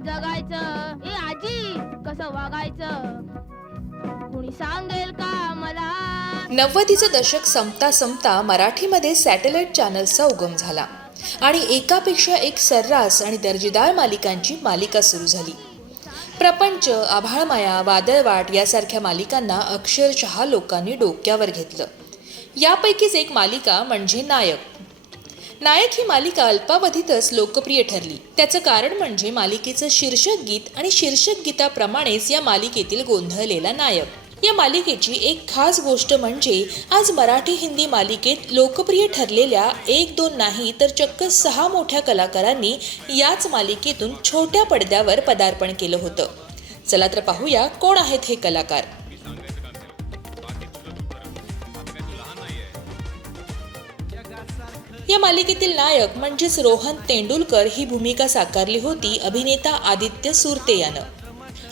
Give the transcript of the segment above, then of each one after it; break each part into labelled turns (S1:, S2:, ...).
S1: जगायचं? ए आजी कसं वागायचं? कुणी सांगेल का मला?
S2: नव्वदीचं दशक संपता संपता मराठीमध्ये सॅटेलाइट चॅनल्सचा उगम झाला. आणि एकापेक्षा एक सर्रास आणि दर्जेदार मालिकांची मालिका सुरू झाली. प्रपंच आभाळमाया वादळवाट यासारख्या मालिकांना अक्षरशः लोकांनी डोक्यावर घेतलं. यापैकीच एक मालिका म्हणजे नायक. नायक ही मालिका अल्पावधीतच लोकप्रिय ठरली. त्याचं कारण म्हणजे मालिकेचं शीर्षक गीत आणि शीर्षक गीताप्रमाणेच या मालिकेतील गोंधळलेला नायक. या मालिकेची एक खास गोष्ट म्हणजे आज मराठी हिंदी मालिकेत लोकप्रिय ठरलेल्या एक दोन नाही तर चक्क सहा मोठ्या कलाकारांनी याच मालिकेतून छोट्या पडद्यावर पदार्पण केलं होतं. चला तर पाहूया कोण आहेत हे कलाकार. या मालिकेतील नायक म्हणजेच रोहन तेंडुलकर ही भूमिका साकारली होती अभिनेता आदित्य सुरते यानं.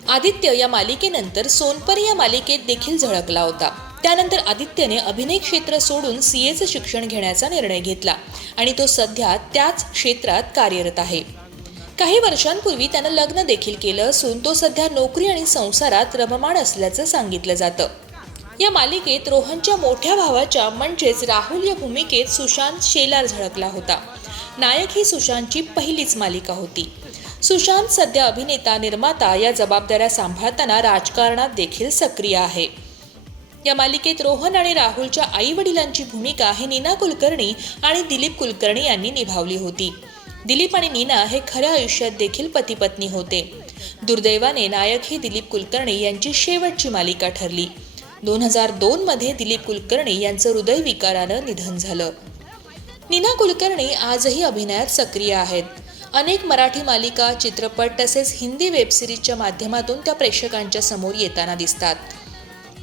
S2: आदित्य या मालिकेनंतर सोनपर या मालिकेत देखील झळकला होता. त्यानंतर आदित्यने अभिनय क्षेत्र सोडून सीएचं शिक्षण घेण्याचा निर्णय घेतला आणि तो सध्या त्याच क्षेत्रात कार्यरत आहे. काही वर्षांपूर्वी त्यानं लग्न देखील केलं असून तो सध्या नोकरी आणि संसारात रममाण असल्याचं सांगितलं जातं. या मालिकेत रोहनच्या मोठ्या भावाच्या म्हणजेच राहुल या भूमिकेत सुशांत शेलार झळकला होता. नायक ही सुशांतची पहिलीच मालिका होती. सुशांत सध्या अभिनेता निर्माता या जबाबदाऱ्या सांभाळताना राजकारणात देखील सक्रिय आहे. या मालिकेत रोहन आणि राहुलच्या आई वडिलांची भूमिका ही नीना कुलकर्णी आणि दिलीप कुलकर्णी यांनी निभावली होती. दिलीप आणि नीना हे खऱ्या आयुष्यात देखील पतीपत्नी होते. दुर्दैवाने नायक ही दिलीप कुलकर्णी यांची शेवटची मालिका ठरली. दोन हजार दोनमध्ये दिलीप कुलकर्णी यांचं हृदयविकारानं निधन झालं. नीना कुलकर्णी आजही अभिनयात सक्रिय आहेत. अनेक मराठी मालिका चित्रपट तसेच हिंदी वेबसिरीजच्या माध्यमातून त्या प्रेक्षकांच्या समोर येताना दिसतात.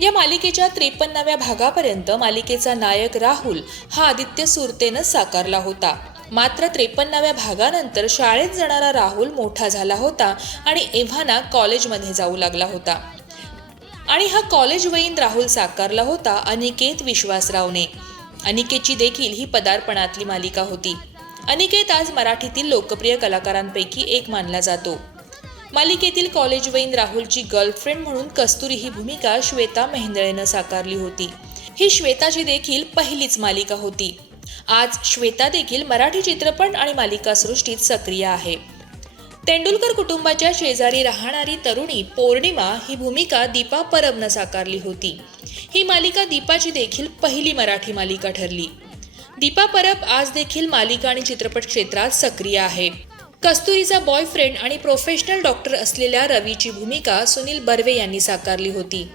S2: या मालिकेच्या त्रेपन्नाव्या भागापर्यंत मालिकेचा नायक राहुल हा आदित्य सुरतेनं साकारला होता. मात्र त्रेपन्नाव्या भागानंतर शाळेत जाणारा राहुल मोठा झाला होता आणि एव्हाना कॉलेजमध्ये जाऊ लागला होता. आणि हा कॉलेजवयीन राहुल साकारला होता अनिकेत विश्वासरावने. अनिकेतची देखील ही पदार्पणातली मालिका होती. अनिकेत आज मराठीतील लोकप्रिय कलाकारांपैकी एक मानला जातो. मालिकेतील कॉलेजवयीन राहुलची गर्लफ्रेंड म्हणून कस्तुरी ही भूमिका श्वेता मेहेंदळेनं साकारली होती. ही श्वेताची देखील पहिलीच मालिका होती. आज श्वेता देखील मराठी चित्रपट आणि मालिकासृष्टीत सक्रिय आहे. तेंडुलकर कुटुंबाच्या शेजारी राहणारी तरुणी पौर्णिमा ही भूमिका दीपा परबनं साकारली होती. ही मालिका दीपाची देखील पहिली मराठी मालिका ठरली. दीपा परब आज देखील मालिका आणि चित्रपट क्षेत्रात सक्रिय आहे. कस्तुरीचा बॉयफ्रेंड आणि प्रोफेशनल डॉक्टर असलेल्या रवीची भूमिका सुनील बर्वे यांनी साकारली होती.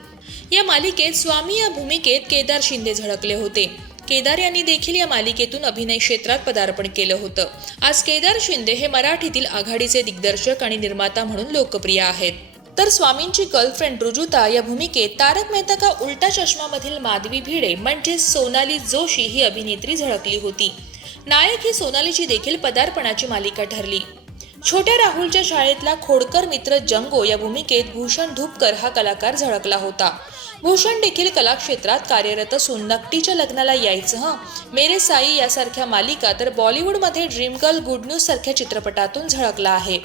S2: या मालिकेत स्वामी या भूमिकेत केदार शिंदे झळकले होते. केदार यांनी देखील या मालिकेतून अभिनय क्षेत्रात पदार्पण केलं होतं. आज केदार शिंदे हे मराठीतील आघाडीचे दिग्दर्शक आणि निर्माता म्हणून लोकप्रिय आहेत. तर स्वामींची गर्लफ्रेंड रुजुता या भूमिकेत तारक मेहता का उलटा चष्मामधील माधवी भिडे म्हणजेच सोनाली जोशी ही अभिनेत्री झळकली होती. नायक ही सोनालीची देखील पदार्पणाची मालिका ठरली. छोट्या राहुलच्या शाळेतला खोडकर मित्र जंगो या भूमिकेत भूषण धुपकर हा कलाकार झळकला होता. भूषण देखील कलाक्षेत्रात कार्यरत असून नकटीच्या लग्नाला यायचं हं. मेरे साई यासारख्या मालिका तर बॉलिवूडमध्ये ड्रीम गर्ल गुड न्यूज सारख्या चित्रपटातून झळकला आहे.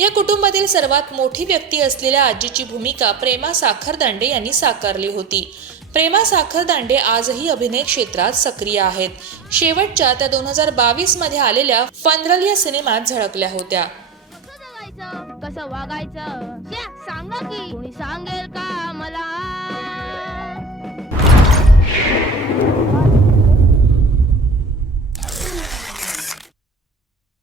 S2: या कुटुंबातील सर्वात मोठी व्यक्ती असलेल्या आजीची भूमिका प्रेमा साखरदांडे यांनी साकारली होती. प्रेमा साखरदांडे आजही अभिनय क्षेत्रात सक्रिय आहेत. शेवटच्या त्या दोन हजार बावीसमध्ये आलेल्या फनरल या सिनेमात झळकल्या होत्या.
S1: कसं वागायचं? सांगा की. कोणी सांगेल का मला?